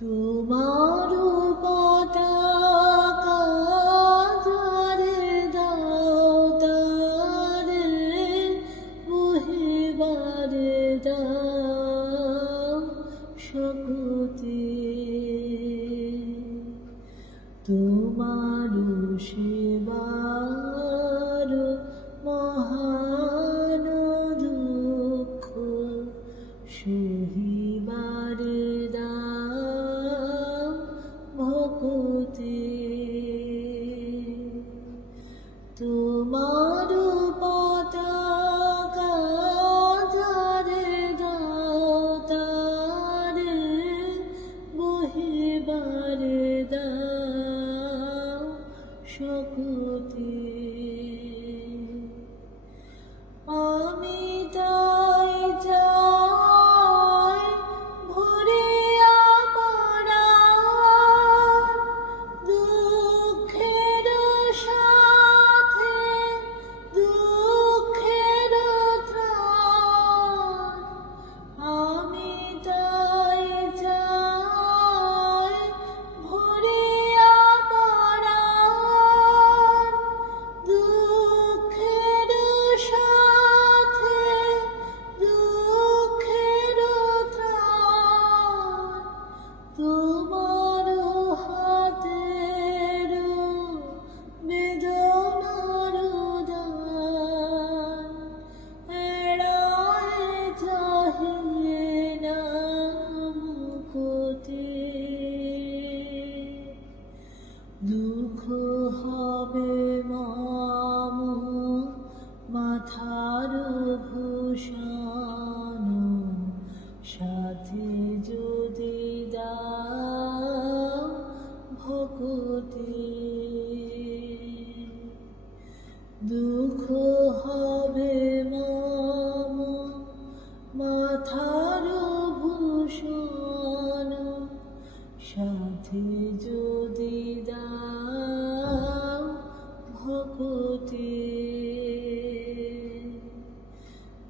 তোমার পতাকা তারে দাও তারে বহিবার দাও শকুতি। তোমার সেবা 却不。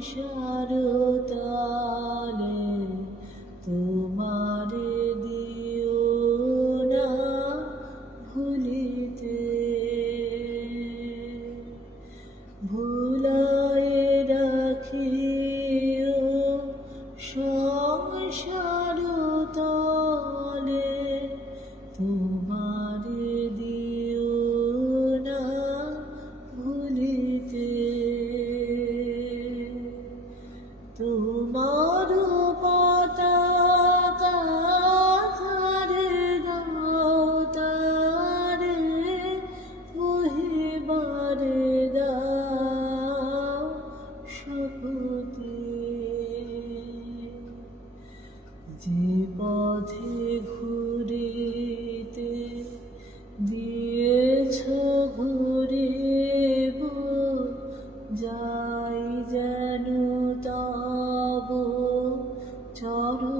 Sure. পথে ঘুরিতে দিয়েছ ঘুরে যাই যেন তব চরণ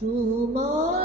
তোমার পতাকা